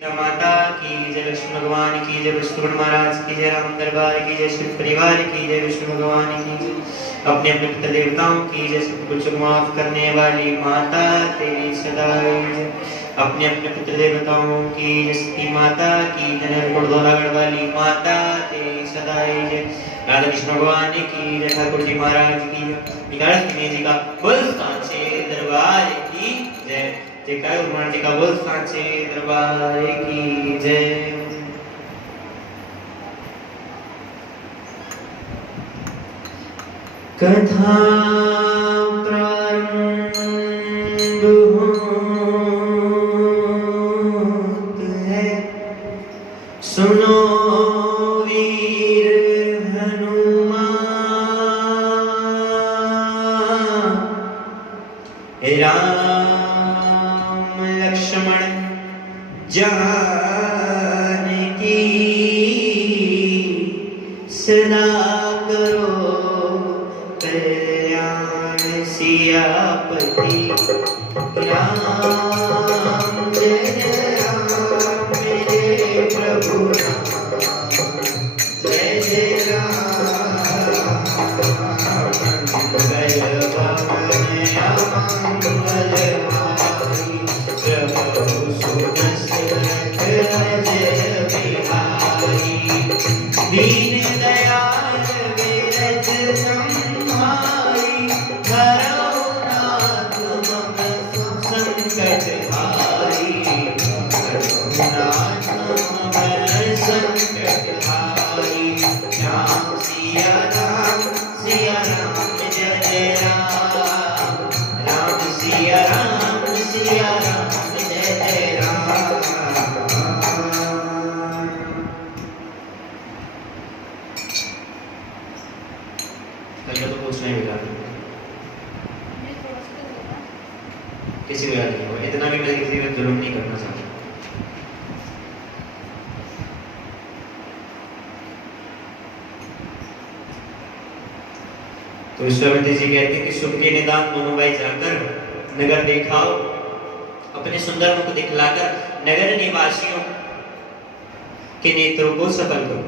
माता की जय, लक्ष्मी भगवान की जय, विष्णु महाराज की जय, राम दरबार की जय, शिव परिवार की जय, विष्णु भगवान की जय, अपने अपने पितृ देवताओं की जय, सब कुछ माफ करने वाली माता तेरी सदा जय, अपने अपने पितृ देवताओं की जय, सती माता की जय, गुड़दौलागढ़ वाली माता तेरी सदा जय, राधा कृष्ण भगवान की जय, ठाकुर जी महाराज की जय, जी का कुल सांचे दरबार की जय, जयकार हनुमान जी का बोल सांचे दरबार की जय। कथा प्रारंभ होत है, सुनो वीर हनुमान, राम लक्ष्मण जानकी सदा करो कल्याण, सियापति राम जय राम मेरे प्रभु राम, जय जय राम मंगल दीन दयाल विरज संहारी, हरौ नाथ मम संकट हारी, नाथ मम संकट हारी, राम सिया राम जय जय राम, राम सिया राम जय जय राम। तो कुछ नहीं मिला, किसी को याद नहीं होगा, इतना भी मैं किसी पे जुल्म नहीं करना चाहता। तो विश्वामित्र जी कहते हैं कि शुभ के निदान दोनों भाई जाकर नगर देखाओ, अपने सुंदर मुख दिखलाकर नगर निवासियों के नेत्रों को सफल करो।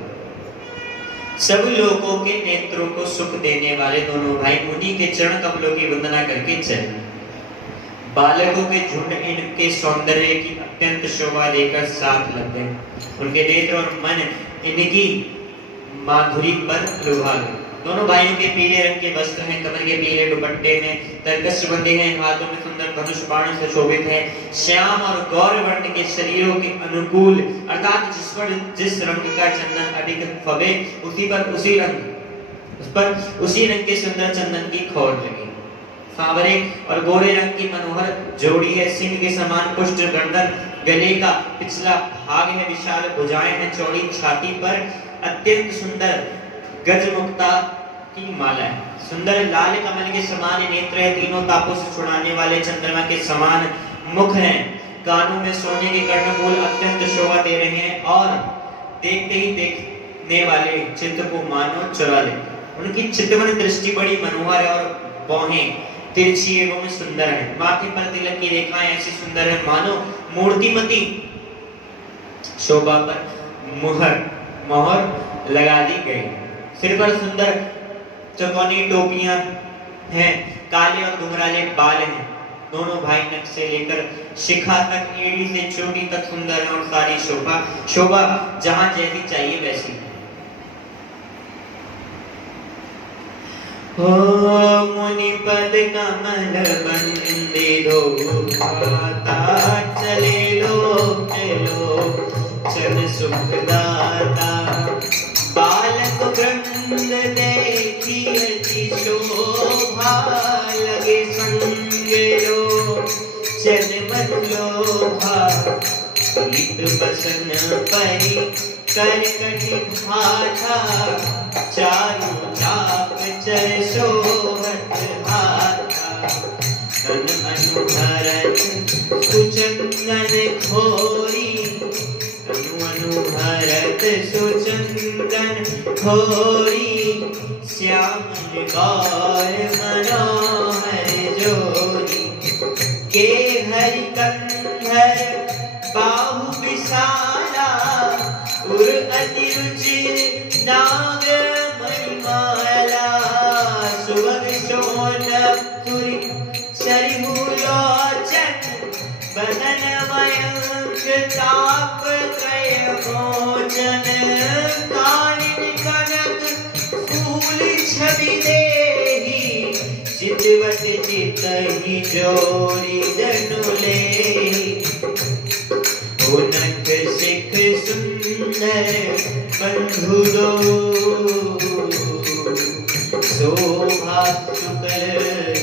सब लोगों के नेत्रों को सुख देने वाले दोनों भाई मुनि के चरण कमलों की वंदना करके चले। बालकों के झुंड इनके सौंदर्य की अत्यंत शोभा देकर साथ लग गए, उनके नेत्र और मन इनकी माधुरी पर लुभा गए। दोनों भाइयों के पीले रंग के वस्त्र हैं, कमर के पीले दुपट्टे में तरकश बंधे हैं, हाथों में सुंदर धनुष बाण से शोभित है। श्याम और गौर वर्ण के शरीरों के अनुकूल, अर्थात जिस रंग का चंदन अधिक फबे उस पर उसी रंग के सुंदर चंदन की खोर लगी। सांवरे और गोरे रंग की मनोहर जोड़ी है, सिंह के समान पुष्ट गर्दन, गले का पिछला भाग है, विशाल भुजाएं हैं, चौड़ी छाती पर अत्यंत सुंदर गजमुक्ता की माला है, सुंदर लाल कमल के समान नेत्र है, तीनों तापों से छुड़ाने वाले चंद्रमा के समान मुख हैं, कानों में सोने के कर्णफूल अत्यंत शोभा दे रहे हैं और देखते ही देखने वाले चित्त को मानो चुरा ले। उनकी चितवन दृष्टि बड़ी मनोहर है और बाहें तिरछी एवं सुंदर है, माथे पर तिलक की रेखाएं ऐसी सुंदर है मानो मूर्तिमती शोभा पर मोहर लगा दी गई। सिर पर सुंदर चौकोनी टोपियां हैं, काले और घुंघराले बाल हैं। दोनों भाई नख से लेकर शिखा तक, एड़ी से चोटी तक सुंदर है और सारी शोभा जहां जैसी चाहिए वैसी। हो मुनि पद कमल बंदे दो खाता, चले लोग चलो चल सुखदाता, बालक वृंद देखी अति शोभा, लगे संग लो चल मन लोभा, गीत बसन परी कर कटि भाषा, चारों चाप चल सोहत हाथा, तन अनुहरत सुचंदन खोरी, अनुहरत सुचंदन खोरी, श्याम गौर मनोहर जोरी, के हरि कंधर बाहु विशाल, पुर अति रुचि नाग मणिमाला सुवग शोणपुरी शरिमूलोचन बदन मयंक ताप त्रय मोचन कालिन कनक फूल छवि देहि चितवत चितहि जोड़ी जनु लेहि उनक सिख सुंदर बंधु दो शोभा शुक्ल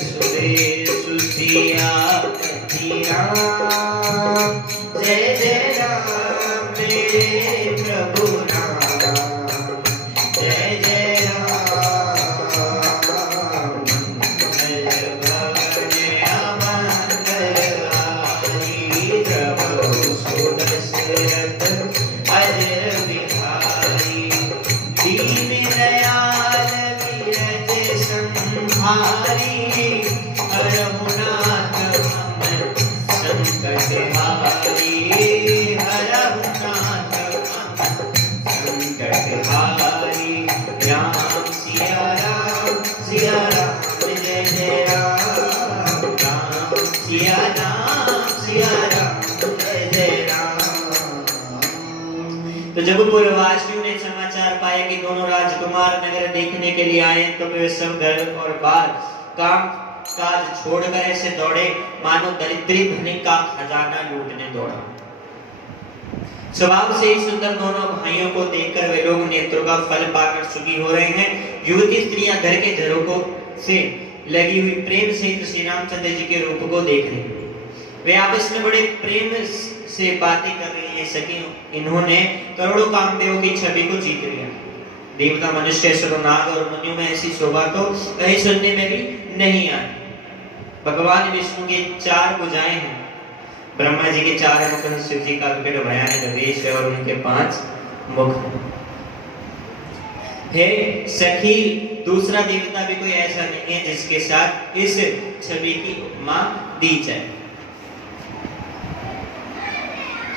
सुरेश सुसिया पति राम जय जय राम मेरे प्रभु राम जय जय राम मंगल भवन अमंगल हारी प्रभु सुदशरथ अजर बिहारी दीन दयाल विरज संहारी हरहुनाथ मम संकट हारी हरहुनाथ मम संकट हारी राम सिया राम जय जय राम राम सिया राम जय जय राम। तो जब पूर्ववासियों ने समाचार पाया कि दोनों राजकुमार नगर देखने के लिए आए तो वे सब घर और बाहर काम काज छोड़कर ऐसे दौड़े मानो दरिद्री धनी का खजाना लूटने दौड़ा। स्वभाव से ही सुंदर दोनों भाइयों को देखकर वे लोग नेत्रों का फल पाकर सुखी हो रहे हैं। युवती स्त्रियां घर के झरोकों से लगी हुई प्रेम से श्री रामचंद्र जी के रूप को देख रही हैं। वे आपस में बड़े प्रेम से बातें कर रही हैं। सखियों, इन्होंने करोड़ों कामदेवों की छवि को जीत लिया। देवता, मनुष्य, असुर, नाग और मुनियों में ऐसी शोभा तो कहीं सुनने में भी नहीं आई। भगवान विष्णु की 4 भुजाएं हैं, ब्रह्मा जी के 4 मुख हैं, शिव जी का विकट भयानक वेश है और उनके 5 मुख है। सखी, दूसरा देवता भी कोई ऐसा नहीं है जिसके साथ इस छवि की उपमा दी जाए।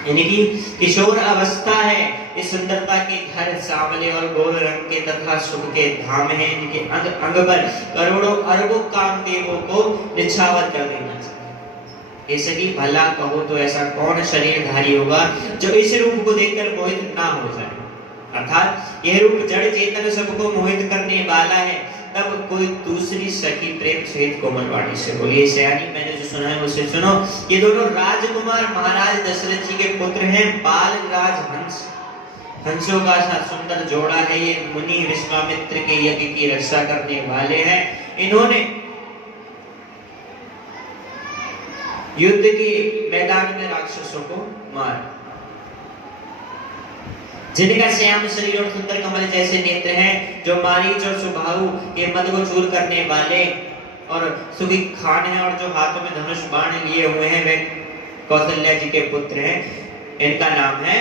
यानी कि किशोर अवस्था है। इस सुंदरता के घर सांवले और गोल रंग के तथा सुख के धाम हैं, इनके अंग अंग पर करोड़ों अरबों कामदेवों को निछावर कर देना चाहिए। ऐसे की भला कहो तो ऐसा कौन शरीरधारी होगा जो इस रूप को देखकर मोहित ना हो जाए। अर्थात यह रूप जड़ चेतन सबको मोहित करने वाला है। तब कोई दूसरी सखी प्रेम सहित कोमलवाणी से बोली, सयानी मैंने जो सुना है उसे सुनो। ये दोनों राजकुमार महाराज दशरथ जी के पुत्र हैं। बाल राज हंस, हंसों का सा सुंदर जोड़ा है। ये मुनि विश्वामित्र के यज्ञ की रक्षा करने वाले हैं। इन्होंने युद्ध के मैदान में राक्षसों को मारा। जिनका श्याम शरीर और सुंदर कमल जैसे नेत्र हैं, जो मारीच और सुबाहु के मद को चूर करने वाले और सुखी खान हैं, और जो हाथों में धनुष बाण लिए हुए हैं, वे कौशल्या जी के पुत्र हैं। इनका नाम है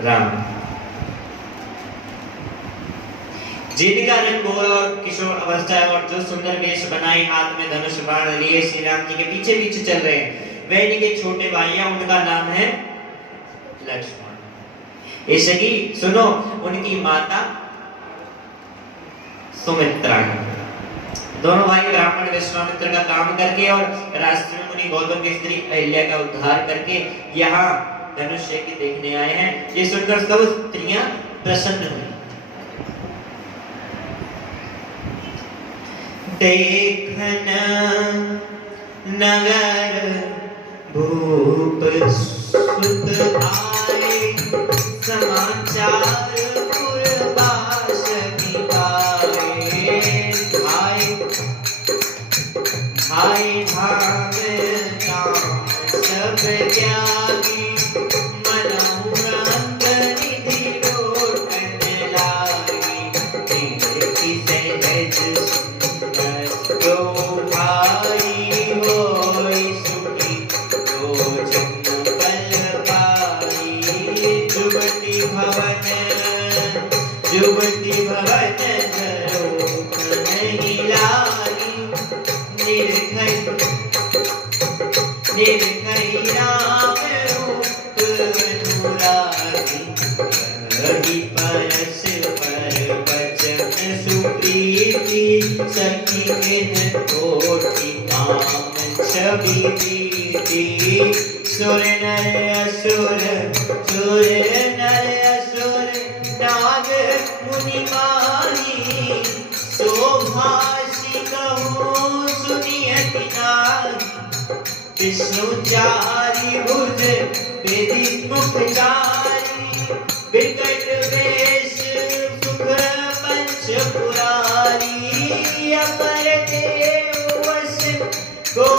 राम। जिनका रंग गोरा और किशोर अवस्था है और जो सुंदर वेश बनाए, हाथ में धनुष बाण लिए श्री राम जी के पीछे पीछे चल रहे हैं, वे इनके छोटे भाइयां, उनका नाम है लक्ष्मण। ऐसे की सुनो, उनकी माता सुमित्रा है। दोनों भाई ब्राह्मण विश्वामित्र का काम करके और राष्ट्रीय मुनि गौतम की स्त्री अहिल्या का उद्धार करके यहाँ धनुष यज्ञ देखने आए हैं। ये सुनकर सब स्त्रियां प्रसन्न हुई। देखना नगर भूप सुत आए, समाचार पुरवास की पाए। भाई भाग काम सब त्यागी, मनोरंग निधि लोटन लागी। की सहज सुंदर दो भाई होई सुखी, दो जन्म पल पाई। सुर नर असुर नाग मुनि माही शोभाषी कहूँ सुनियत नाथ विष्णु चारि भुज विधि मुखचारी विकट वेश सुख पंच पुरारी अपर देव वस को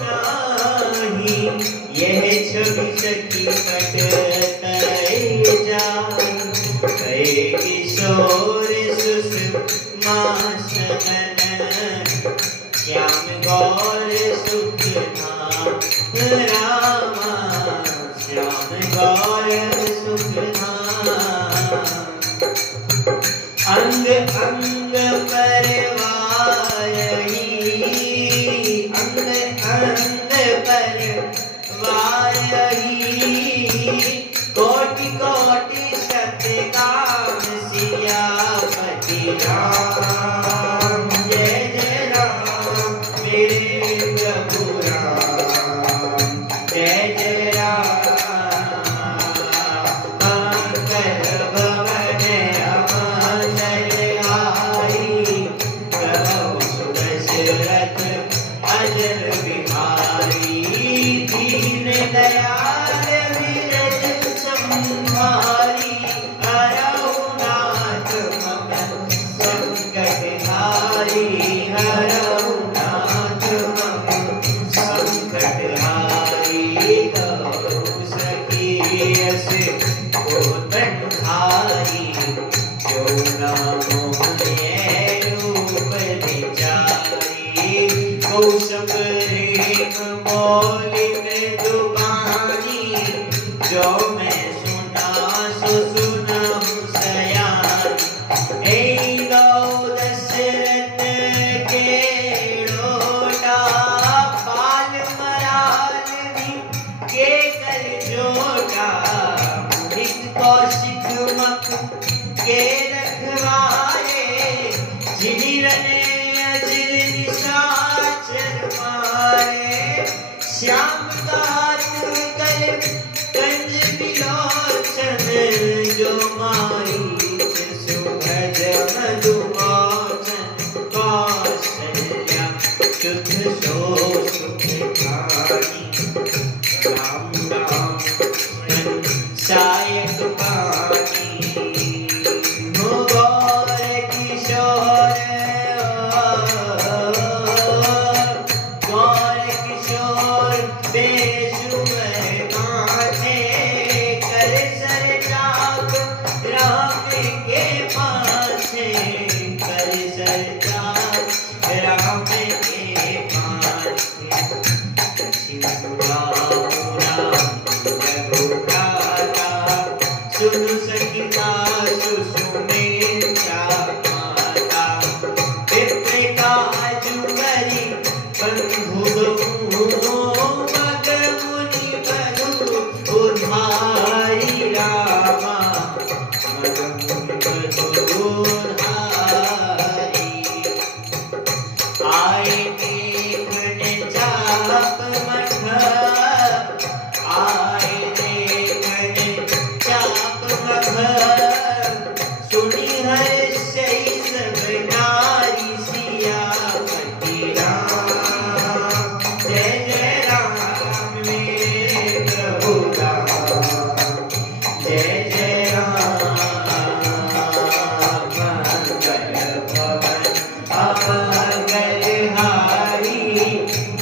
नाही यह छवि सखी कट तरय जाय कहे किशोर सुषमा समन श्याम गौर सुख धाम रामा श्याम गौर सुख धाम अंग अंग परवारही अंग अंग परवारही कोटि कोटि सतकाम सियापति राम जय जय राम मेरे प्रभु राम जय जय राम मंगल भवन अमंगल हारी प्रभु सुदशरथ अजर बिहारी दीन दयाल विरज संहारी हरहुनाथ मम संकट हारी हरहुनाथ मम संकट हारी कहो सखी यस गोतन हारी जो नाम रूप विचारी को सब रेम मौलिक दुबानी जो मैं सुना सो सुनाऊं सयान हे गौ दशरथ के लोटा बाल मराल भी के कर जोटा मुहित कौशिक मक के रखवारे जिनिरने अजिर निशाचर मारे श्याम गात कर कंज विलोचन जो मारी सुभज मधुमोचन कौशल्या शुद्ध सो सुखधारी राम राम सायक पानी हो गौर किशोर गौर किशोर बेशुमर माथे कर सर चाप राम के पाछे कर सर चाप राम के पाछे सुनु सखिता सुसुने माता पितृ काजु करी बंधु मग मुनि बधु उधारी रामा मग मुनि बधु उधारी आए देखने चाप मठ आए देखने चाप मठ सुनी हर सही सब नारी सियापति राम जय जय राम मेरे प्रभु राम जय जय राम मंगल भवन अमंगल हारी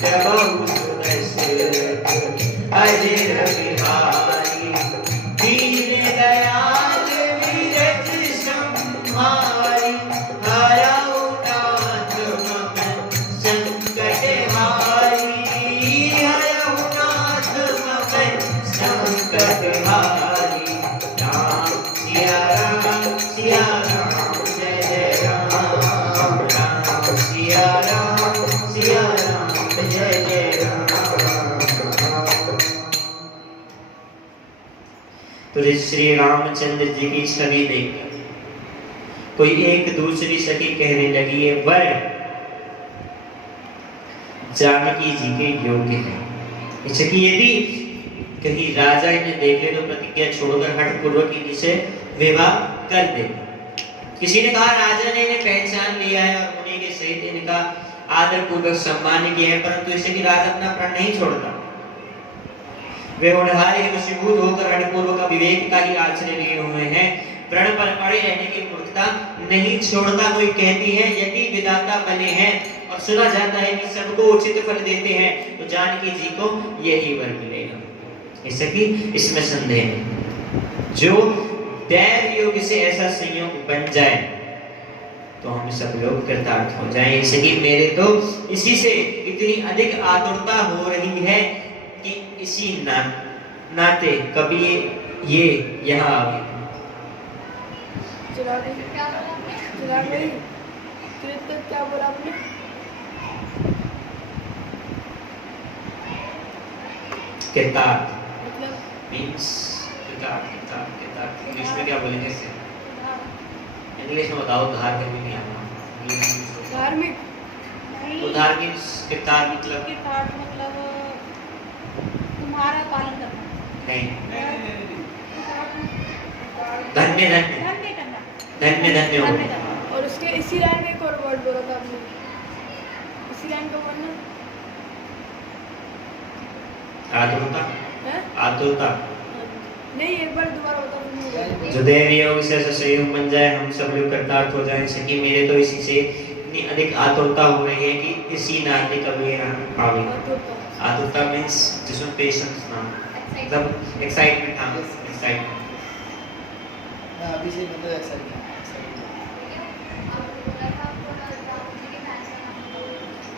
प्रभु सुदशरथ अजर बिहारी दीन दयाल विरज संहारी हरहुनाथ मम संकट हारी हरहुनाथ मम संकट हारी राम सिया राम जय जय राम राम सिया राम जय जय राम। तो श्री रामचंद्र जी की छवि देखकर कोई एक दूसरी सखी कहने लगी है वर जानकी जी के योग्य है। कि यदि कहीं राजा इन्हें देख ले तो प्रतिज्ञा छोड़कर हठ पूर्वक इन्हीं से विवाह कर दे। किसी ने कहा राजा ने इन्हें पहचान लिया है और मुनि के सहित इनका आदर पूर्वक सम्मान किया है, परंतु इसे कि राजा अपना प्राण नहीं छोड़ता। वे होनहार वशीभूत होकर हठ पूर्वक अविवेक का ही आश्रय लिए हुए हैं, प्रण पर पड़े रहने की मूर्खता नहीं छोड़ता। कोई कहती है यदि विधाता बने हैं और सुना जाता है कि सबको उचित फल देते हैं, तो जानकी जी को यही वर मिलेगा। इससे कि इसमें संदेह नहीं। जो दैव योग से ऐसा संयोग बन जाए तो हम सब लोग कृतार्थ हो जाएं। इससे कि मेरे तो इसी से इतनी अधिक आतुरता हो रही है कि इसी नाते कभी ये यहाँ आ गए। क्या बोला आपने? कृतार्थ मतलब मींस कृतार्थ इंग्लिश में क्या बोलेंगे इससे? इंग्लिश में बताओ, उद्धार कभी नहीं आना। धार्मिक उद्धार मींस कृतार्थ मतलब तुम्हारा पालन करना नहीं, धन्य हो। और उसके इसी लाइन में एक और वर्ड बोला था आपने, इसी लाइन का वर्ड ना आतुरता नहीं, एक बार दोबारा बताओ। जो दैवी योग से ऐसा संयोग बन जाए हम सब लोग कृतार्थ हो जाएं। इससे कि मेरे तो इसी से इतनी अधिक आतुरता हो रही है कि इसी नाते कभी आवे। आतुरता मींस जिसमें पेशेंस ना, मतलब एक्साइटमेंट। हाँ, एक्साइटमेंट। अभी से मतलब एक्साइटमेंट।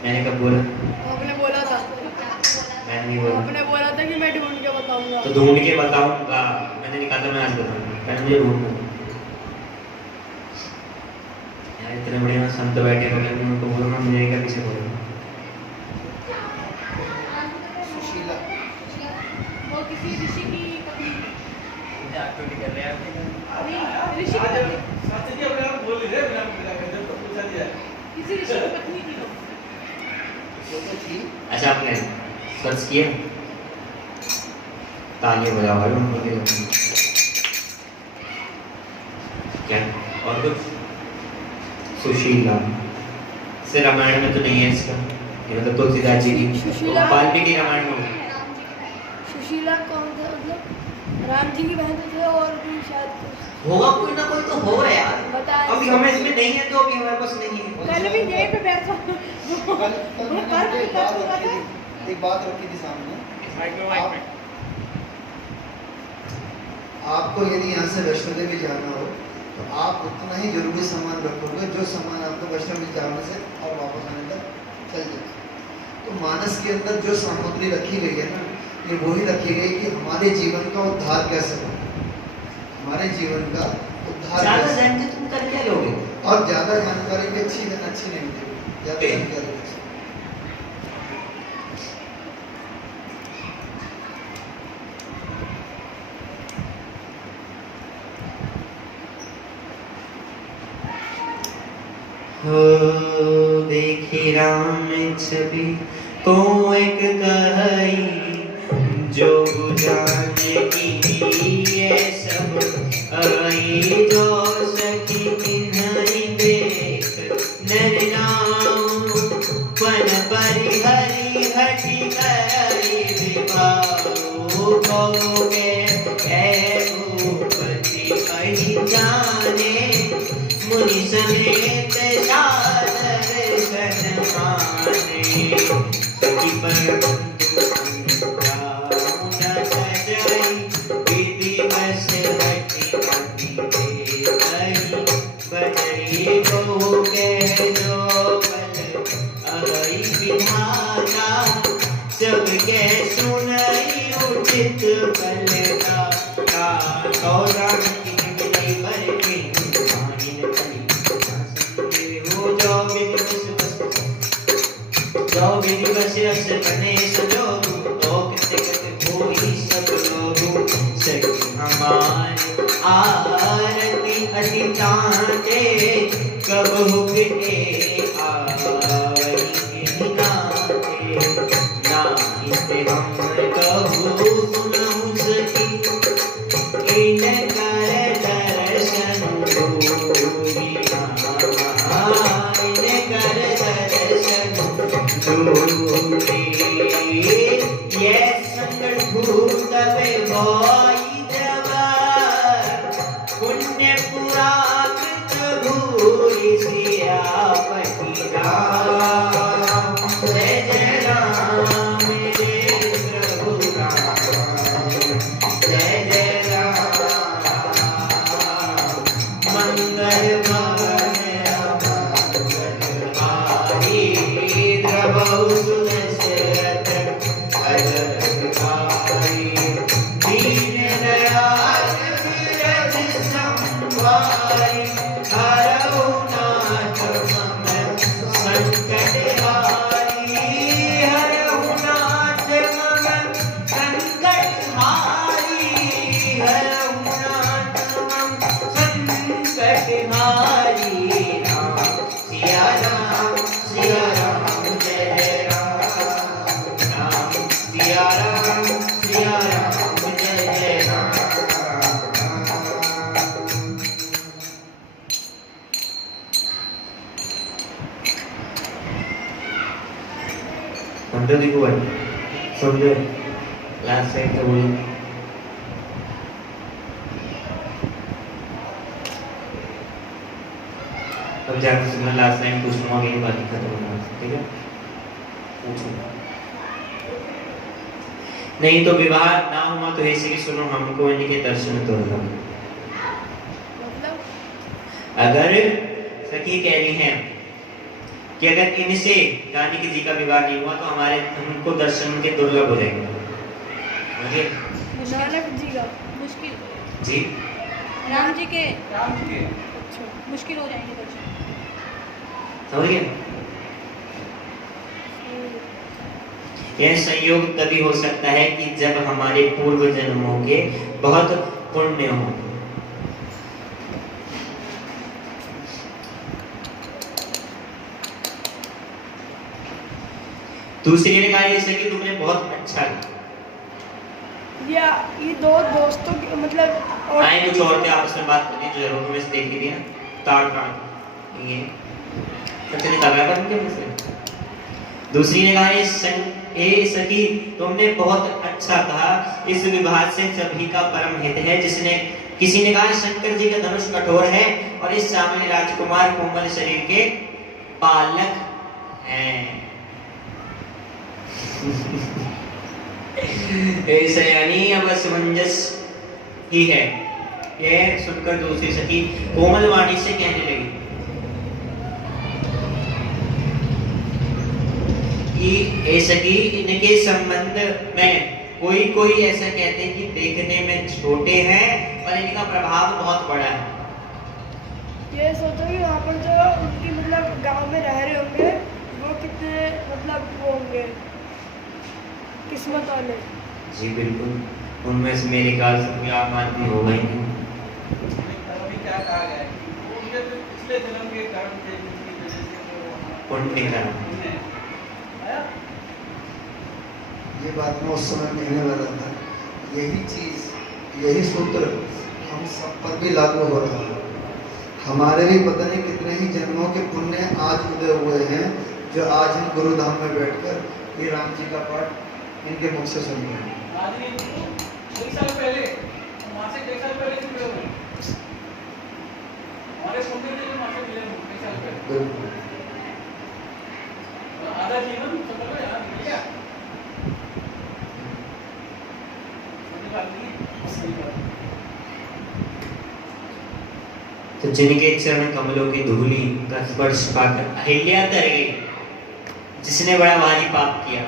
मैंने कब बोला? आपने बोला था। मैंने नहीं बोला। आपने बोला था कि मैं ढूंढ के बताऊंगा। तो ढूंढ के बताऊंगा। मैंने नहीं कहा था मैं आज बताऊंगा, पहले मुझे ढूंढना। यार इतने बड़े में संत बैठे बगल में, उनको बोलना मुझे क्या पीछे बोलना। सुशीला वो किसी ऋषि की पत्नी एक्टिविटी कर रहे हैं नहीं, ऋषि की पत्नी, साथी जी अपने आप बोल रहे हैं, बिना जब तो पूछा दिया किसी ऋषि की पत्नी थी वो। तो थी। अच्छा, आपने सर्च किया? तालियां बजाओ भाई उनको के लिए। क्या और कुछ? सुशीला से रामायण में तो नहीं है इसका, ये मतलब तुलसीदास जी की वाल्मीकि रामायण में होगा। सुशीला कौन था? मतलब राम जी की बहन थे और भी शायद होगा, कोई ना कोई तो होगा यार। बताया अभी हमें इसमें नहीं है तो अभी हमारे पास नहीं है। कल भी यहीं पे बैठा कल मैंने एक बात रखी थी सामने। आपको यदि यहाँ से वैष्णो देवी जाना हो तो आप उतना ही जरूरी सामान रखोगे जो सामान आपको वैष्णो देवी जाने से और वापस आने तक चल जाए। तो मानस के अंदर जो सामग्री रखी गई है ना, ये वही रखी गई कि हमारे जीवन का उद्धार कैसे हो, हमारे जीवन का उद्धार ज्यादा कैसे। जानते तुम कर क्या लोगे? और ज्यादा जानकारी भी अच्छी नहीं होती, ज्यादा जानकारी अच्छी। हो देखी राम छवि को एक कहाई, जो जाने की ये सब आई, जो सखी किन्हई देख नर नाम, पन परि हरि हठि करी विभाओ, भोगे है भूपति कही जाने, मुनि समेत सादर सन्माने, सखी परंतु अनुराग न सजाई, विधि बस हठि मति देवई, बजई को कह जो बल अहै विधाता, सबके सुनई उचित फल दाता, गौरांग की विधि बर के जो विधिवत रस बने सजोग, तो कृत होई सब लोग, सखी हमारे आरती अति तांते, कब हुके आवई नाते, नाहिते हम कहूँ सुन होई जब पुण्य पुराकृत भूरि सियापति राम। जय जय राम मेरे प्रभु राम, जय जय राम मंगल भवन अमंगलहारी। द्रवहु सुदशरथ अजरधारी, दीन दयाल विरज संहारी। हरहु नाथ मम संकट हारी, हरहु नाथ मम संकट हारी, हरहु नाथ मम संकट हारी। राम सिया राम जय जय राम सिया राम जय जय राम। समझो देखो भाई, समझो लास्ट टाइम तो बोलो। अब जाकर सुनना, लास्ट टाइम पूछ लूँगा, मेरी बात खत्म होना, ठीक है? पूछो। नहीं तो विवाह ना हुआ तो ऐसे ही सुनो, हमको इनके दर्शन तो होगा। मतलब अगर सखी कह रही हैं कि अगर इनसे रानी जी का विवाह नहीं हुआ तो हमारे हमको दर्शन के दुर्लभ हो जाएंगे। नानक जी का मुश्किल, जी राम जी के अच्छा मुश्किल हो जाएंगे दर्शन। समझ गए? यह संयोग तभी हो सकता है कि जब हमारे पूर्व जन्मों के बहुत पुण्य हो। दूसरी ने कहा जैसे कि तुमने बहुत अच्छा या ये दो दोस्तों के मतलब आए कुछ औरतें आपस में बात करनी जो जरूर तुम्हें देख ली थी ना, ताड़ ताड़ ये सच निकल रहा था उनके मुंह से। दूसरी ने कहा ए सखी तुमने बहुत अच्छा कहा, इस विवाह से सभी का परम हित है। जिसने किसी ने कहा शंकर जी का धनुष कठोर है और इस सामान्य राजकुमार कोमल शरीर के पालक हैं। ऐसा यानी अब असमंजस ही है। यह सुनकर दूसरी सखी कोमल वाणी से कहने लगी कि ए सखी इनके संबंध में कोई ऐसा कहते हैं कि देखने में छोटे हैं पर इनका प्रभाव बहुत बड़ा है। ये सोचो कि वहाँ पर जो उनकी मतलब गांव में रह रहे होंगे वो कितने मतलब वो होंगे किस्मत वाले। जी बिल्कुल, उनमें से मेरे ख्याल से कोई आम आदमी होगा ही नहीं। क्या कहा गया है कि वो उनके पिछले जन्म के कर्म थे जिसकी वजह से वो पुण्य कर्म। ये बात मैं उस समय कहने वाला था। यही चीज, यही सूत्र हम सब पर भी लागू हो रहा है। हमारे भी पता नहीं कितने ही जन्मों के पुण्य आज उदय हुए हैं जो आज हम गुरुधाम में बैठकर ये राम जी का पाठ इनके मुख से सुन रहे हैं। कई साल पहले वहाँ से कई साल पहले जुड़े हुए हमारे सुनते थे वहाँ से मिले कई साल पहले। बिल्कुल आधा जीवन समझ यहाँ मिल गया। तो जिनके चरण कमलों की धूली का स्पर्श पाकर अहिल्या तर गई, जिसने बड़ा भारी पाप किया।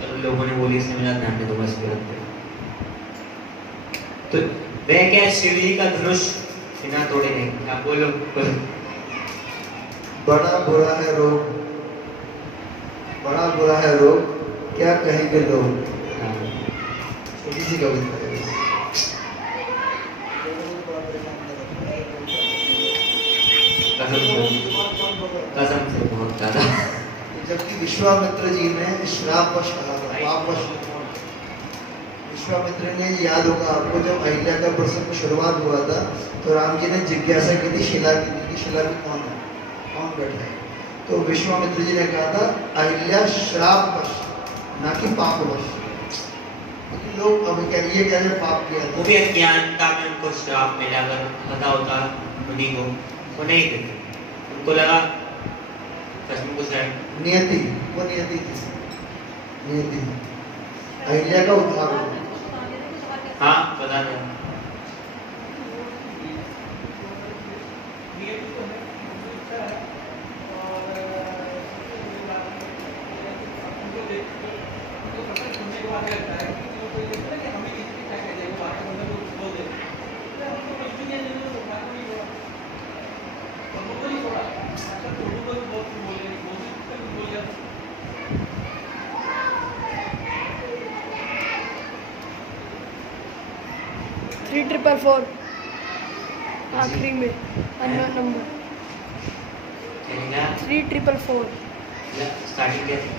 तो लोगों ने बोली इसने मेरा ध्यान दे दो बस तो वह क्या शिव जी का धनुष बिना तोड़े नहीं। आप बोलो बोलो। बड़ा बुरा है रोग, बड़ा बुरा है रोग, क्या कहेंगे लोग। छोटी सी कविता है। कसम से बहुत ज्यादा। जबकि विश्वामित्र जी ने श्रापवश कहा था, पापवश। विश्वामित्र ने याद होगा आपको जब अहिल्या का प्रसंग शुरुआत हुआ था तो राम जी ने जिज्ञासा की थी शिला की, शिला भी कौन है, कौन बैठा है। तो विश्वामित्र जी ने कहा था अहिल्या श्रापवश, ना कि पापवश। क्योंकि लोग अब ये कह रहे पाप किया वो भी अज्ञानता में उनको श्राप मिला, अगर पता होता उन्हीं को, वो नहीं देते, उनको लगा सच में कुछ है। नियति, वो नियति थी, नियति अहिल्या का उद्धार हुआ। हाँ पता नहीं। थ्री ट्रिपल फोर आखिरी में अननोन नंबर क्या 3444 स्टार्टिंग क्या थी?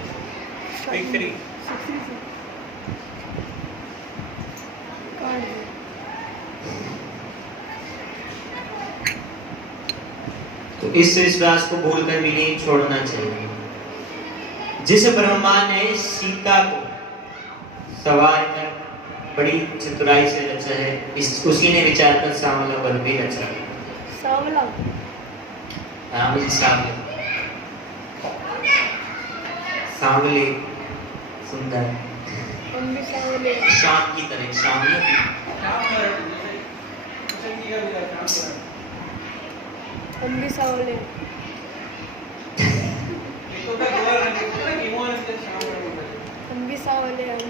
Big three. तो इस विश्वास को भूलकर भी नहीं छोड़ना चाहिए। जिस ब्रह्मा ने सीता को सवार कर बड़ी चतुराई से रचा है, उसी ने विचार कर सांवला वन भी रचा। सांवला सांवले सांवले सुंदर हम भी सांवले शाम की तरह सांवले हम भी सांवले हम भी सांवले हम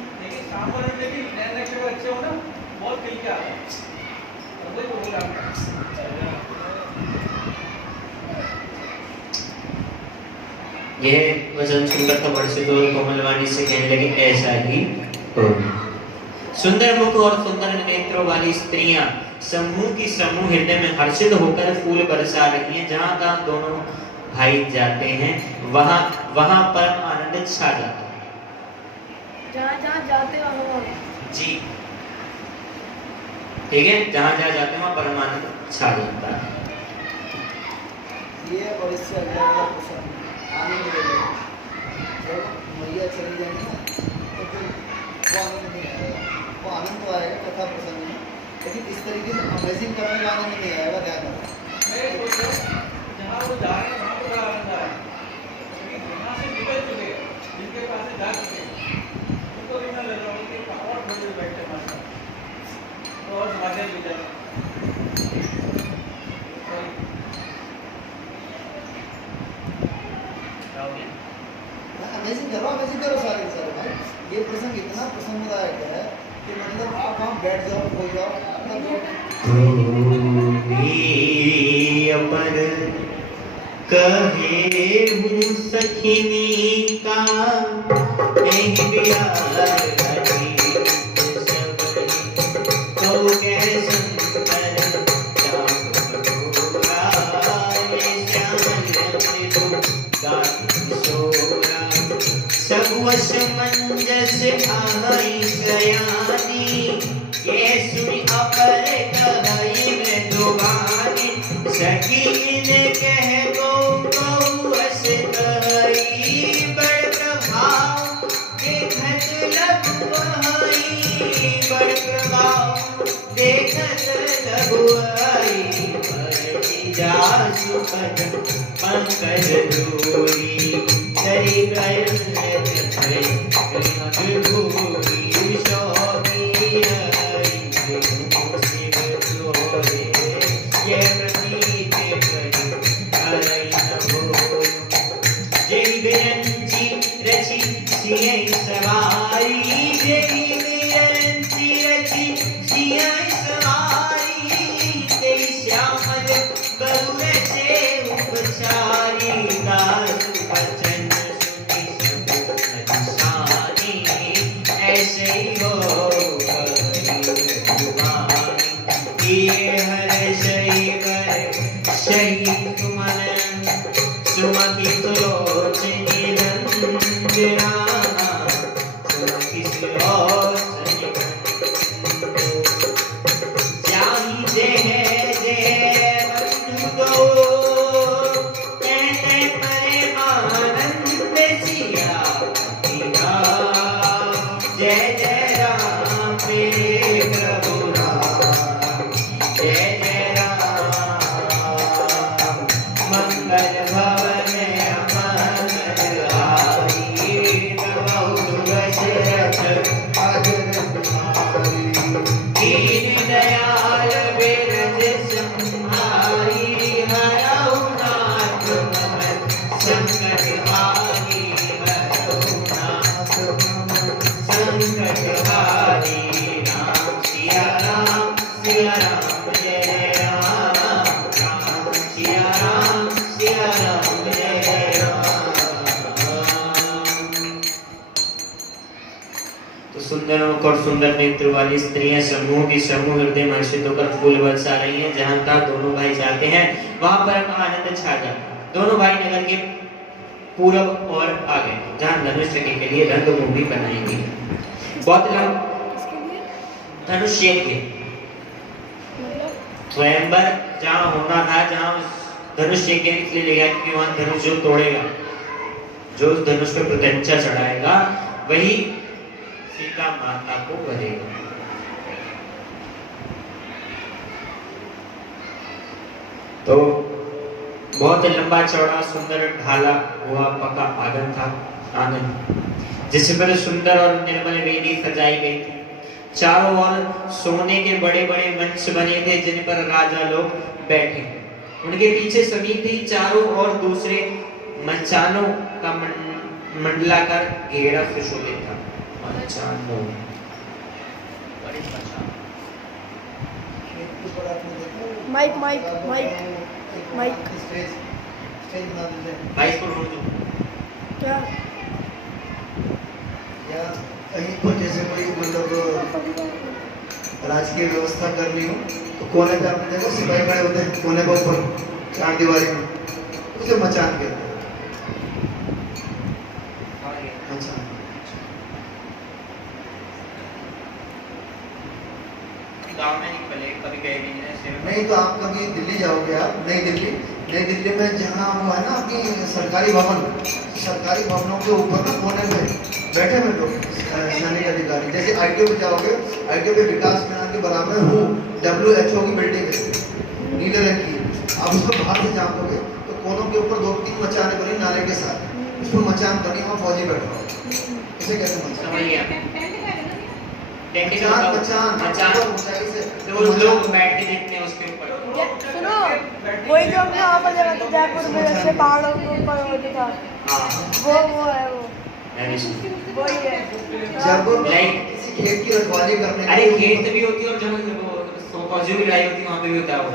यह वचन सुंदर था बड़े से तो कोमलवाणी से कहने लगे ऐसा ही हो। सुंदर मुख और सुंदर नेत्रों वाली स्त्रियां समूह की समूह हृदय में हर्षित होकर फूल बरसा रही हैं। जहां तहां दोनों भाई जाते हैं वहां वहां परम आनंद छा जाता है। जहाँ जहाँ जाते वहाँ जी ठीक है, जहां जहां जाते हैं वहां परम आनंद छा जाता है। ये और इससे अगला प्रश्न आनंद मिलेगा। जब मैया चली जाएंगी ना तो फिर वो आनंद नहीं आएगा। वो आनंद तो आएगा कथा प्रसंग में, लेकिन इस तरीके से अमेजिंग करने में आनंद नहीं आएगा। ध्यान रखना, जहाँ वो जा रहे हैं वहाँ पर आनंद आए, यहाँ से निकल चुके जिनके पास से जा चुके उनको भी ना ले रहा हूँ कि और थोड़ी देर बैठे मास्टर और समाचार विचार अमेजिंग करो सारे सारे भाई। ये प्रसंग इतना प्रसन्नदायक है कि मतलब आप वहाँ बैठ जाओ, हो जाओ, अपर कहे हूँ सखिनी का समंजस आई सयानी ये सुनी अपर कही मृदुवानी सखी ने कह गो हस कही बड़ प्रभाव देखत लगवाई बड़ प्रभाव देखत लगवाई पर जासु पद पंकज दूरी हरि जय जय राम मेरे प्रभु राम, जय जय राम मंगल भवन अमर आई, नमो दशरथ अजर बिहारी, दीन दयाल बिरज संहारी, हरऊ नाथ मम संकट हारी, हरऊ नाथ मम संकट हारी। राम सिया राम जय जय राम, राम सिया राम जय जय राम। तो सुंदर मुख और सुंदर नेत्र वाली स्त्रियां समूह की समूह हृदय मनसित होकर फूल बरसा रही हैं। जहां का दोनों भाई जाते हैं वहां पर आनंद छा जाता। दोनों भाई नगर के पूरब और आ गए जहां धनुष के लिए रंगभूमि बनाई गई। बहुत लोग इसके लिए धनुष के मतलब स्वयंवर जहां होना था, जहां धनुष के लिए ले गया क्योंकि वहां धनुष जो तोड़ेगा, जो उस धनुष पे प्रत्यंचा चढ़ाएगा वही सीता माता को वरेगा। तो बहुत लंबा चौड़ा सुंदर ढाला हुआ पका आंगन था, आंगन जिस पर सुंदर और निर्मल वेदी सजाई गई थी। चारों ओर सोने के बड़े बड़े मंच बने थे जिन पर राजा लोग बैठे। उनके पीछे सभी थी चारों ओर दूसरे मंचानों का मंडलाकार घेरा सुशोभित था। मंचानों बड़े मंचान। Mic mic mic mic stage बना दीजिए भाई इसको ढूंढ दो। क्या या कहीं पर जैसे कोई मतलब राजकीय व्यवस्था करनी हो तो कोने पे आपने देखो सिपाही खड़े होते हैं कोने के ऊपर चार दीवारी में, उसे मचान कहते हैं। मचान। गांव में नहीं पले कभी गए नहीं हैं ऐसे। नहीं तो आप कभी दिल्ली जाओगे, आप नई दिल्ली में जहाँ वो है ना अपनी सरकारी भवनों के ऊपर ना कोने में बैठे हुए लोग सैनिक अधिकारी। जैसे आईटीओ पे जाओगे, आईटीओ पे विकास मीनार के बराबर WHO की बिल्डिंग है नीले रंग की। आप उसको बाहर से झांकोगे तो कोनों के ऊपर 2-3 मचाने बनी नाले के साथ, उसमें मचान बनी, वहाँ फौजी बैठा हो। इसे कहते हैं मचान। समझ गया। मचान ऊंचाई से तो वो लोग बैठ के देखते हैं उसके ऊपर। सुनो, वही जो हमने वहाँ पर देखा था जयपुर में जैसे पहाड़ों के ऊपर होता था, हाँ वो है वो वही है। जब लाइक किसी खेत की रखवाली करने अरे खेत भी होती है और जहाँ वो फौजी भी लड़ाई होती है वहाँ पे भी होता है वो।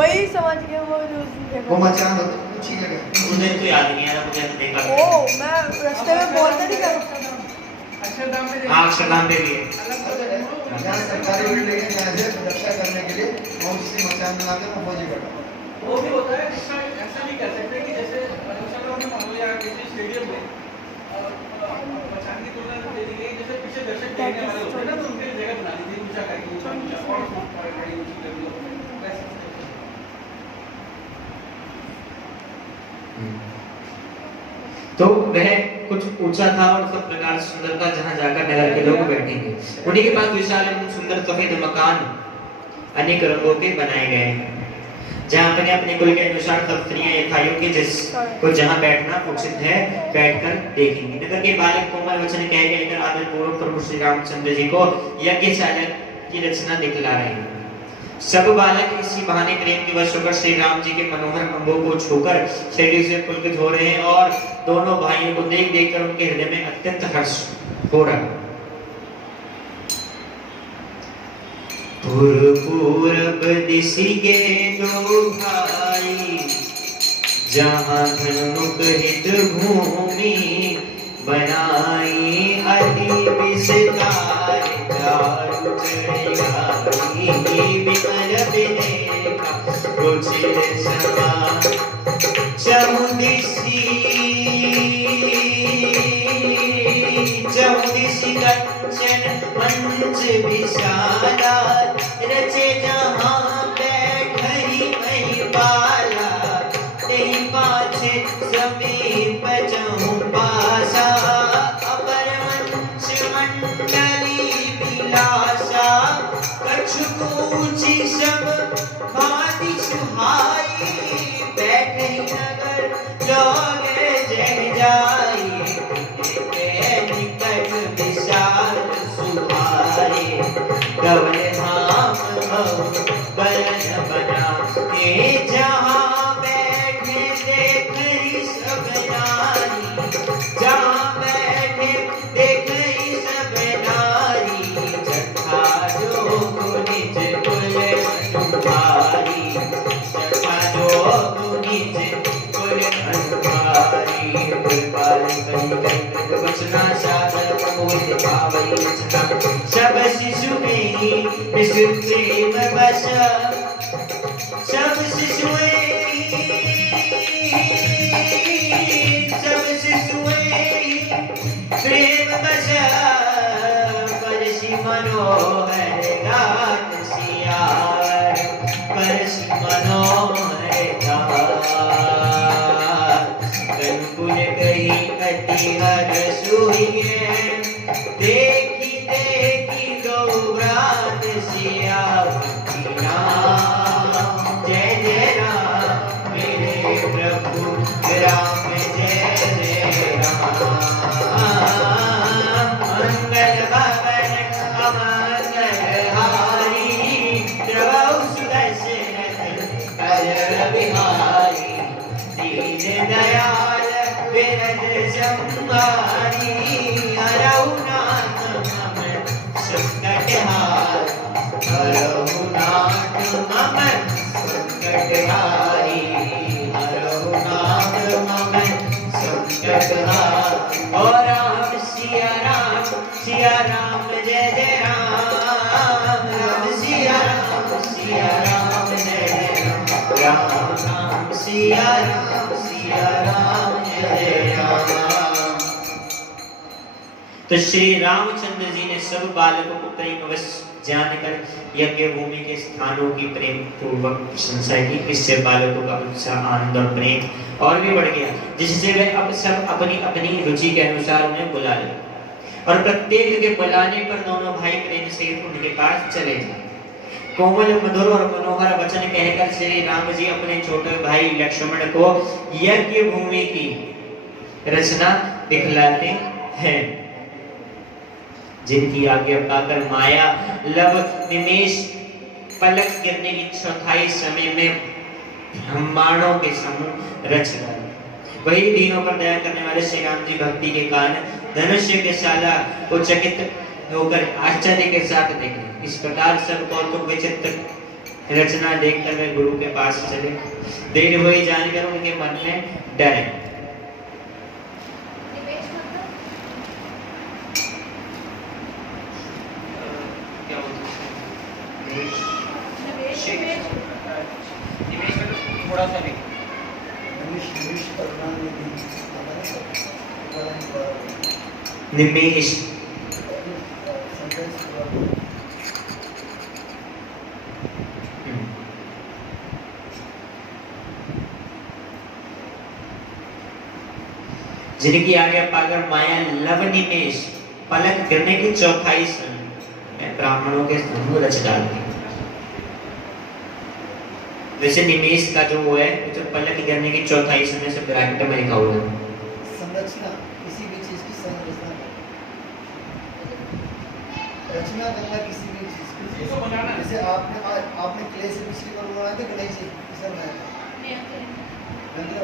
वही समझ गए वो जो वो मचान होते हैं कुछ ही जगह। मुझे तो याद नहीं आ रहा, मुझे ऐसे देखा ओ मैं रास्ते में बोलते नहीं कर अक्षरधाम में हाँ अक्षरधाम पे भी है। जहाँ सरकारी बिल्डिंग है जहाँ से रक्षा करने के लिए वो किसी मचान बनाकर वो फौजी बैठा। वो भी होता है। ऐसा भी कर सकते हैं कि जैसे अक्षरधाम में मान लो या किसी स्टेडियम में मचान की तुलना दे दी गई, जैसे पीछे दर्शक देखने वाले होते हैं ना, तो उनके लिए जगह बना दी थी ऊंचा करके, ऊंचा और खड़ी ऊंची कर दी। तो वह कुछ ऊंचा था और सब प्रकार से सुंदर था जहाँ जाकर नगर के लोग बैठेंगे। उन्हीं के पास विशाल एवं सुंदर सफेद मकान अनेक रंगों के बनाए गए हैं, जहाँ अपने अपने कुल के अनुसार सब स्त्रियां यथायों की जिसको जहाँ बैठना उचित है बैठकर देखेंगे। नगर के बालक कोमल वचन कह कहकर आदर पूर्वक प्रभु श्री रामचंद्र जी को यज्ञशाला की रचना दिखला रहे हैं। सब बालक इसी बहाने प्रेम के वश होकर श्री राम जी के मनोहर अंगों को छूकर शरीर से पुलकित हो रहे हैं और दोनों भाइयों को देख देखकर उनके हृदय में अत्यंत हर्ष हो रहा है। पूरब दिसिगे दो भाई जहाँ धनुक हित भूमि बनाई, अति विस्तार दारु चढ़ाई, विमल विनेका रुचिर समान चहुदिसी कंचन मंच विशाला, रचे जहाँ बैठई महिपाला, तेहि पाछे समीप जहु पासा, अपर मंच मंडली विलासा कछु पूछी सब भांति सुहाई बैठे नगर जोगे जग जाई निकट विशाल सुहाई गवन धाम बरन बना के जहाँ बैठे देखे सब नारी जहाँ बैठे देखे सब नारी जथा जो निज कुल अनुहारी जथा जो निज कुल अनुहारी कृपाल कही वचना सागर प्रमोद भावई रचना सब शिशु में ही विशु प्रेम बस सब शिशु प्रेम बस परसि मनोहर गात सियार परसि मनोहर गात कनपुर गई अति हर सुहिए देखी देखी दो रात सिया जय जय राम मेरे प्रभु राम जय जय राम मंगल भवन अमंगल हारी प्रभु सुदर्शन अजर बिहारी दीन दयाल विरज संहारी हरहुनाथ मम संकट हार हरहुनाथ मम संकट हारी हरहुनाथ मम संकट हार ओ राम सिया राम जय जय राम राम सिया राम जय जय राम राम सिया राम जय जय राम। तो श्री रामचंद्र जी ने सब बालकों को प्रेम अवश्य जानकर यज्ञ भूमि के स्थानों की प्रेम पूर्वक प्रशंसा की। इससे बालकों का उत्साह आनंद और प्रेम और भी बढ़ गया जिससे वे अब सब अपनी अपनी रुचि के अनुसार उन्हें बुला ले और प्रत्येक के बुलाने पर दोनों भाई प्रेम से उनके पास चले जाए। कोमल मधुर और मनोहर वचन कहकर श्री राम जी अपने छोटे भाई लक्ष्मण को यज्ञ भूमि की रचना दिखलाते हैं जिनकी आज्ञा पाकर माया लब निमेष पलक गिरने की चौथाई समय में ब्रह्मांडों के समूह रच डाले। वही दीनों पर दया करने वाले श्री राम जी भक्ति के कारण धनुष्य के शाला को चकित होकर आश्चर्य के साथ देखे। इस प्रकार सब कौतुक विचित्र रचना देखकर वे गुरु के पास चले। देर हुई जानकर उनके मन में डर है। थोड़ा सा भी निमेष जिनकी आज्ञा पाकर माया लव निमेष पलक गिरने की चौथाई समय ब्राह्मणों के समूह रच डालती। वैसे निमेष का जो वो है जो पलक गिरने की चौथाई समय से ब्रैकेट में लिखा हुआ है। संरचना किसी भी चीज की संरचना रचना करना किसी भी चीज की इसको बनाना जैसे आपने क्ले से मिट्टी पर बनाया था कि नहीं जी किसने बनाया था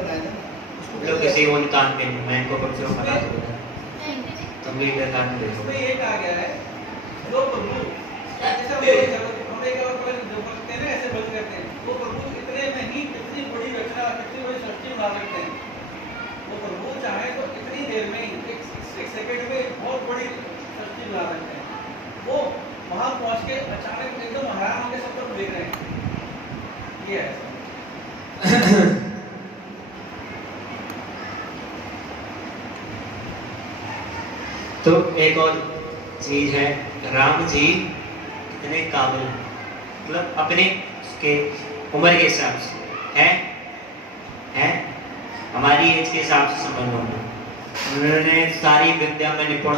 बनाया था उसको लोग किसी को काम के मैं को कब से बना दो तुम भी इधर काम दे उसमें ये कहा गया है दो प्रभु जैसे हम एक और पहले जो करते हैं ऐसे बंद करते हैं वो प्रभु इतने में ही कितनी बड़ी रचना कितनी बड़ी सृष्टि बना सकते हैं। वो प्रभु चाहे तो इतनी देर में एक सेकंड में बहुत बड़ी सृष्टि बना सकते हैं। वो वहां पहुंच के अचानक एकदम हैरान होकर सब तरफ देख रहे हैं। ये है तो एक और चीज है राम जी इतने काबिल मतलब अपने उसके उम्र के हिसाब से है हमारी एज के हिसाब से समझ लो उन्होंने सारी विद्या में निपुण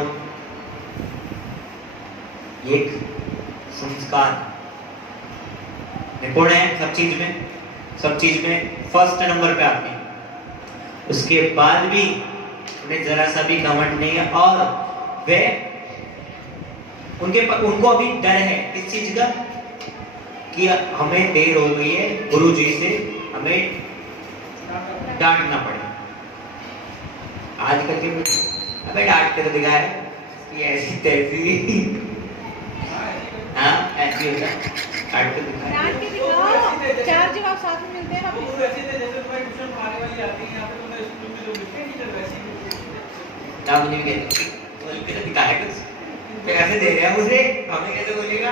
ये एक संस्कार, निपुण है सब चीज में फर्स्ट नंबर पे आते हैं। उसके बाद भी उन्हें जरा सा भी घमंड नहीं है, और वे उनको अभी डर है इस चीज का कि हमें देर हो गई है, गुरु जी से हमें डांटना पड़े। आजकल के अबे डांट के तो दिखाया कि ऐसी तैसी, हाँ ऐसी होता है, डांट के दिखाया। डांट के दिखाओ, चार जवाब साथ में मिलते हैं गुरु ऐसे थे जैसे तुम्हें ट्यूशन पढ़ाने वाली आती है, यहाँ पे तुम्हें स्कूल में जो लिखते हैं टीचर वैसे ही ना मुझे भी कहते बोल के दिखाया कुछ, फिर ऐसे दे रहे हैं मुझे, हमें कैसे बोलेगा?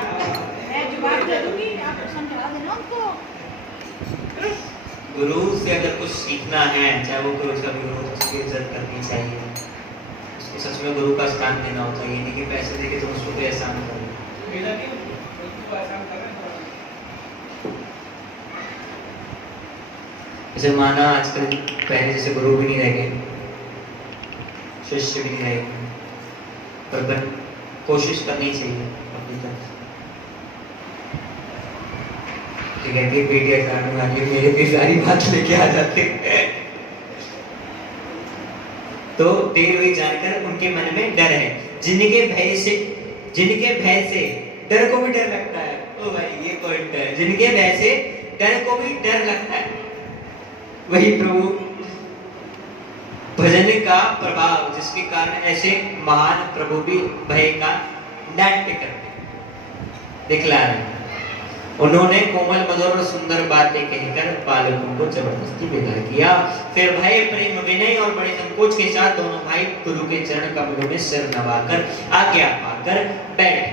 मैं जवाब दे दूंगी, आप समझा देना उनको। गुरु से अगर कुछ सीखना है, चाहे वो कोई सा भी हो, तो उसकी इज्जत करनी चाहिए, उसको सच में गुरु का स्थान देना होता है। ये नहीं कि पैसे देके तुम उसको पे एहसान करो। मेरा नहीं, उसको आसान कर रहे हैं। जैसे माना आजकल पहले जैसे गुरु भी नहीं रह गए, शिष्य भी नहीं रह गए, पर कोशिश करनी चाहिए अपनी तरफ। ठीक है कि बेटी एग्जाम वाली मेरे भी सारी बात लेके आ जाते हैं। तो देर हुई जानकर उनके मन में डर है, जिनके भय से डर को भी डर लगता है। ओ भाई ये पॉइंट है, जिनके भय से डर को भी डर लगता है, वही प्रभु भजन का प्रभाव, जिसके कारण ऐसे महान प्रभु भी भय का नाट्य करते दिखला रहे। उन्होंने कोमल मधुर और सुंदर बातें कहकर बालकों को जबरदस्ती विदा किया। फिर भय प्रेम विनय और बड़े संकोच के साथ दोनों भाई गुरु के चरण कमलों में सिर नवाकर आज्ञा पाकर बैठे।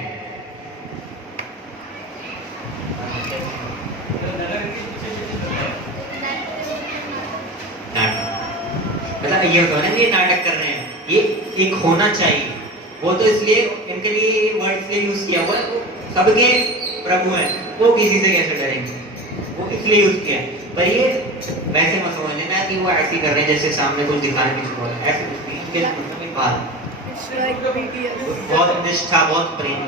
मतलब ये होता है ना, ये नाटक कर रहे हैं, ये एक होना चाहिए। वो तो इसलिए इनके लिए वर्ड इसलिए यूज किया हुआ है, वो सबके प्रभु हैं, वो किसी से कैसे डरेंगे, वो इसलिए यूज किया है। पर ये वैसे मत समझ लेना कि वो ऐसे कर रहे हैं जैसे सामने कुछ दिखाने की शुरू है, ऐसे कुछ नहीं। इनके मतलब बात It's like BTS. बहुत निष्ठा, बहुत प्रेम।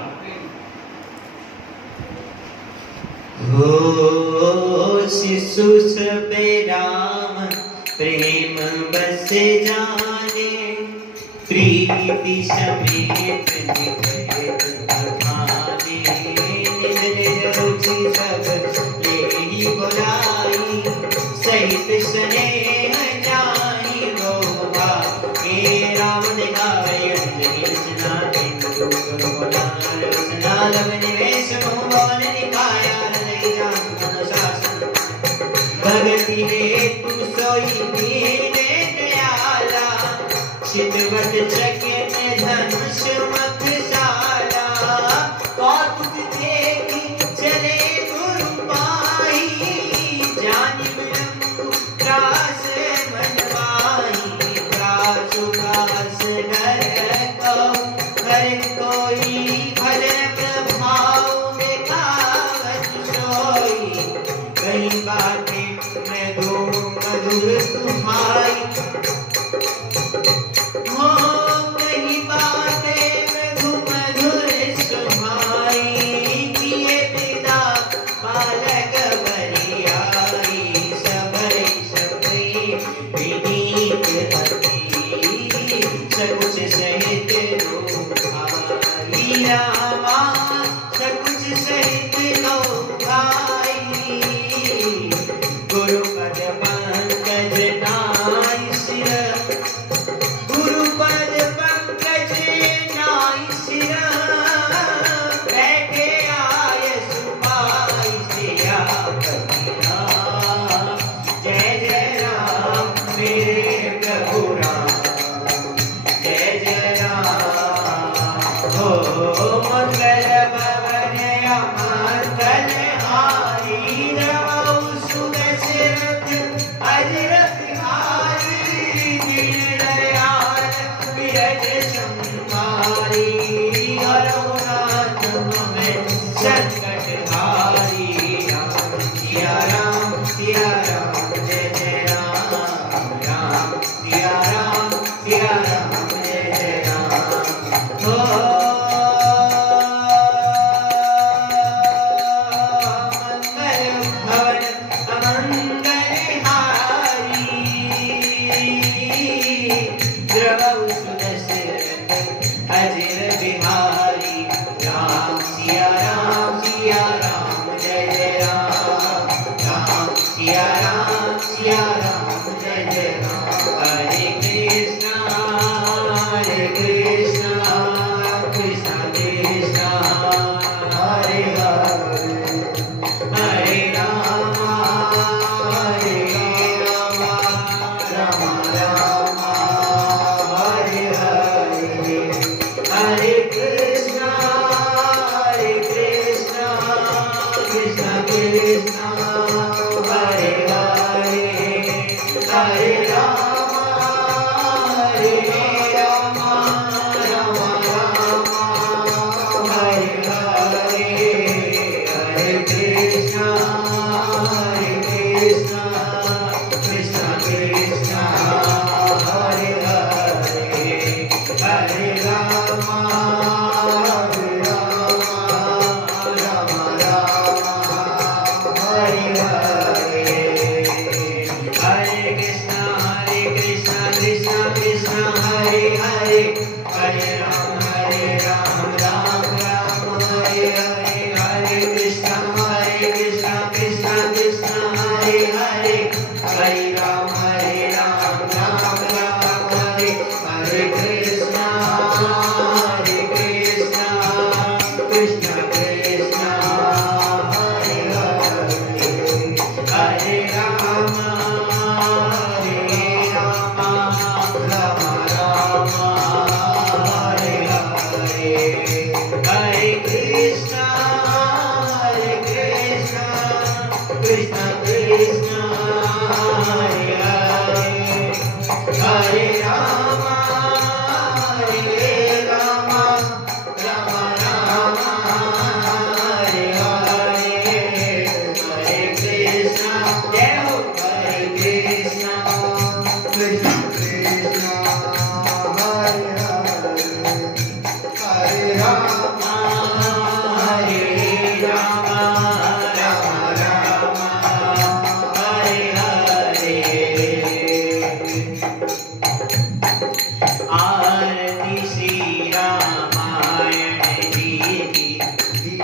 हो शिशु सबे राम प्रेम बस जाने, प्रीति समेत निकट खाने, निज निज रुचि सब लेहि बुलाई, सहित स्नेह जाहि लोभा, हे राम दिखावे अंजनी रचना, गुरु बोला रचना, लब निवेश मोह भवन निकाया, हृदय जान मन शासन, भगति हेतु सोई दीने दयाला, चितवत चकित धनुष मखशाला, कौतुक देखी चले गुरु पाई, जानि विलंबु त्रास मनवाई, त्रासु त्रास डर कहूँ, हर कोई भजन प्रभाव में कावत सोई, कहीं बातें मृदु मधुर सुहाई, हो कहीं बातें मृदु मधुर सुहाई, किए बिना बालक बरियाई, सबई सबई विनीत अति, सकुच सहित लो भाई रामा, सकुच सहित लो भाई, गुरु पद पंकज नाई सिर, गुरु पद पंकज नाई सिर, बैठे आय सुभाई सियापति राम, जय जय राम मेरे प्रभु राम, जय जय राम। हो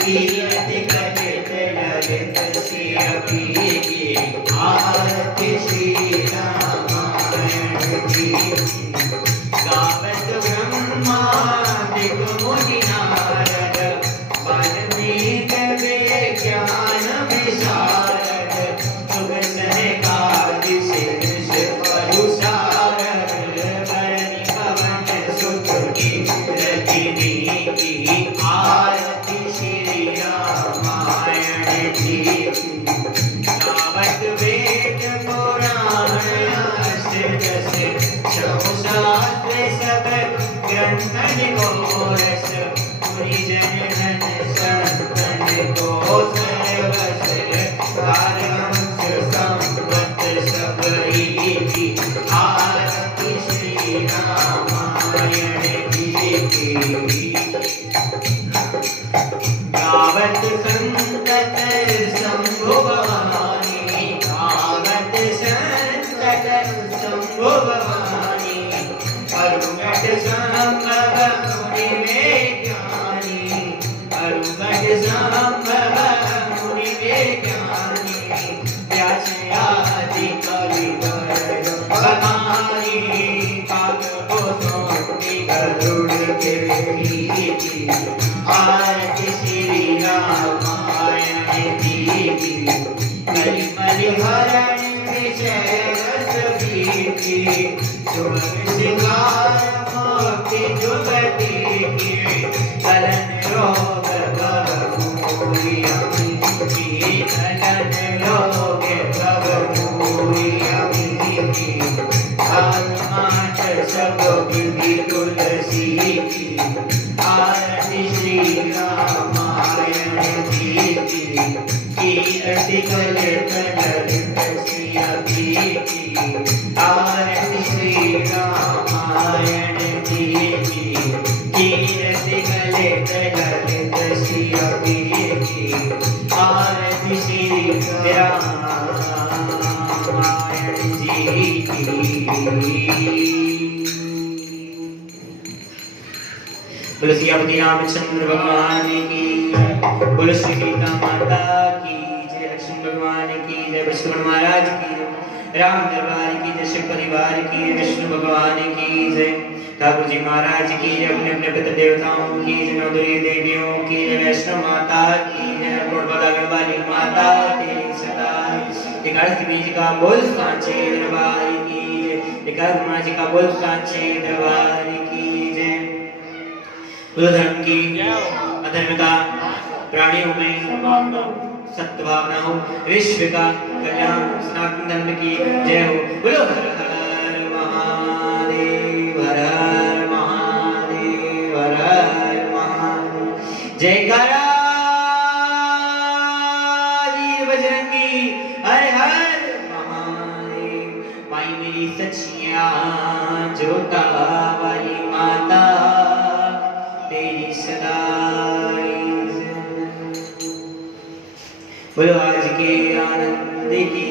कीर्ति कलित ललित सियपी की आरती श्री रामायण की गावत ब्रह्मादिक मुनि नारद वाल्मीकि विज्ञान विशारद शुभ सनकादि शीर्ष परुसारद भरनि पवन सुत कीरति की आरती श्री रामायण की गावत वेद पुराण अष्टदश शास्त्र सब ग्रंथन को रस पुरी जन धन संतन को सर्वस हरहंस संपत सब की आरती श्री रामायण की गावत संतत शंभु भवानी गावत संतत शंभु भवानी अरुगट संभव मुनि में ज्ञानी अरुगट संभव मुनि में ज्ञानी व्यास आदि कलिवर बखानी काल को सोती गरुड़ के नीति आरती श्री रामायण की मलि हरण विषय रस प्रीति सुभग सिंगार मोक्ति जुगति की कलन रोग भवभूरि अमिति कलन रोग भवभूरि अमिति धर्मार्थ सब विधि तुलसी की आरती श्री रामायण की कीर्ति कलित ललित सियपी की आरती श्री रामायण की कीर्ति कलित ललित सियपी की आरती श्री रामायण जी की। बोलो सियापति रामचंद्र भगवान की जय, बोलो श्री सीता माता की जय, लक्ष्मण भगवान की जय, विष्णु महाराज की जय, राम दरबार की जय, शिव परिवार की जय, विष्णु भगवान की जय, ठाकुर जी महाराज की जय, अपने अपने पितृ देवताओं की जय, नवदुर्गा देवियों की जय, वैष्णो माता की जय, कोटबला वाली माता की सदा एकादशी बीज का बोल सांचे दरबार की जय, एकादशी जी का बोल सांचे दरबार की जय। धर्म की अधर्म का प्राणियों में सत्य भावना हो, विश्व का कल्याण सनातन धर्म की जय हो। बोलो हर हर महादेव हर हर महादेव हर हर महादेव। जयकारा वीर बजरंगी हर हर महादेव। माई मेरी सचिया जोता वाली माता तेरी सदाई बोलो आज के आनंद की